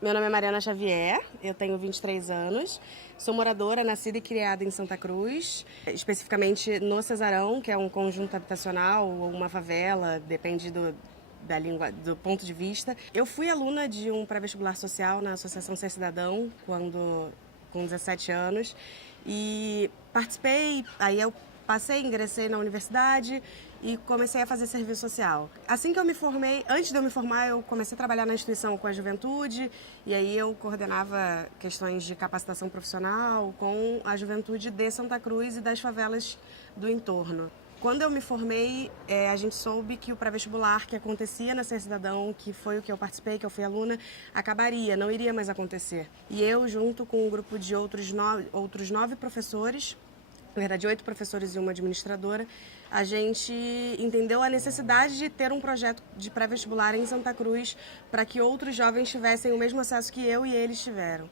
Meu nome é Mariana Xavier, eu tenho 23 anos, sou moradora, nascida e criada em Santa Cruz, especificamente no Cesarão, que é um conjunto habitacional ou uma favela, depende do ponto de vista. Eu fui aluna de um pré-vestibular social na Associação Ser Cidadão, com 17 anos, e participei, aí eu passei, ingressei na universidade e comecei a fazer serviço social. Assim que eu me formei, antes de eu me formar, eu comecei a trabalhar na instituição com a juventude e aí eu coordenava questões de capacitação profissional com a juventude de Santa Cruz e das favelas do entorno. Quando eu me formei, a gente soube que o pré-vestibular que acontecia na Ser Cidadão, que foi o que eu participei, que eu fui aluna, acabaria, não iria mais acontecer. E eu, junto com um grupo de outros nove professores, na verdade 8 professores e uma administradora, a gente entendeu a necessidade de ter um projeto de pré-vestibular em Santa Cruz para que outros jovens tivessem o mesmo acesso que eu e eles tiveram.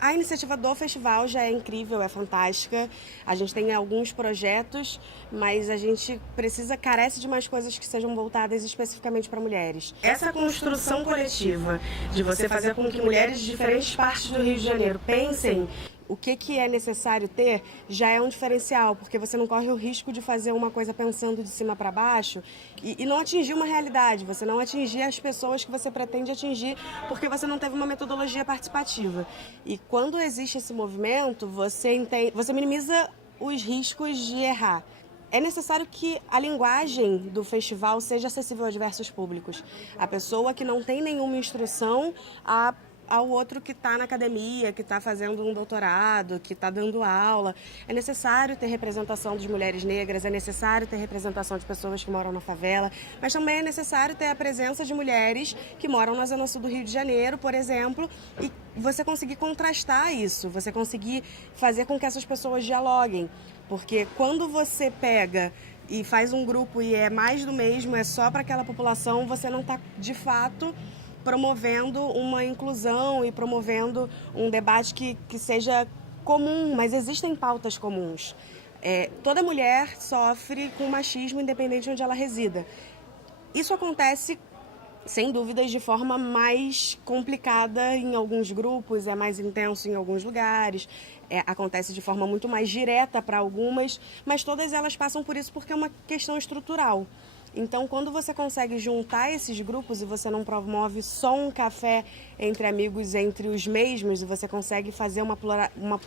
A iniciativa do festival já é incrível, é fantástica. A gente tem alguns projetos, mas a gente carece de mais coisas que sejam voltadas especificamente para mulheres. Essa construção coletiva de você fazer com que mulheres de diferentes partes do Rio de Janeiro pensem o que é necessário ter, já é um diferencial, porque você não corre o risco de fazer uma coisa pensando de cima para baixo e não atingir uma realidade, você não atingir as pessoas que você pretende atingir, porque você não teve uma metodologia participativa. E quando existe esse movimento, você minimiza os riscos de errar. É necessário que a linguagem do festival seja acessível a diversos públicos. A pessoa que não tem nenhuma instrução ao outro que está na academia, que está fazendo um doutorado, que está dando aula. É necessário ter representação de mulheres negras, é necessário ter representação de pessoas que moram na favela, mas também é necessário ter a presença de mulheres que moram na Zona Sul do Rio de Janeiro, por exemplo, e você conseguir contrastar isso, você conseguir fazer com que essas pessoas dialoguem. Porque quando você pega e faz um grupo e é mais do mesmo, é só para aquela população, você não está, de fato, promovendo uma inclusão e promovendo um debate que seja comum, mas existem pautas comuns. Toda mulher sofre com machismo independente de onde ela resida. Isso acontece, sem dúvidas, de forma mais complicada em alguns grupos, é mais intenso em alguns lugares, acontece de forma muito mais direta para algumas, mas todas elas passam por isso porque é uma questão estrutural. Então, quando você consegue juntar esses grupos e você não promove só um café entre amigos, entre os mesmos, e você consegue fazer uma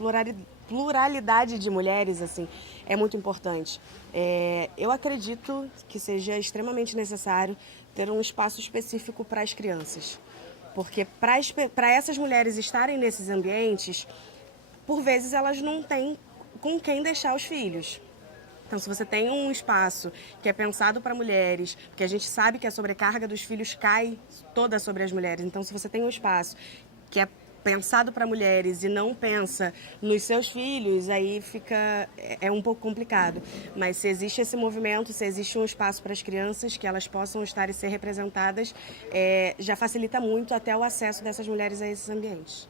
pluralidade de mulheres, assim, é muito importante. Eu acredito que seja extremamente necessário ter um espaço específico para as crianças. Porque para essas mulheres estarem nesses ambientes, por vezes elas não têm com quem deixar os filhos. Então, se você tem um espaço que é pensado para mulheres, porque a gente sabe que a sobrecarga dos filhos cai toda sobre as mulheres. Então, se você tem um espaço que é pensado para mulheres e não pensa nos seus filhos, aí é um pouco complicado. Mas se existe esse movimento, se existe um espaço para as crianças que elas possam estar e ser representadas, já facilita muito até o acesso dessas mulheres a esses ambientes.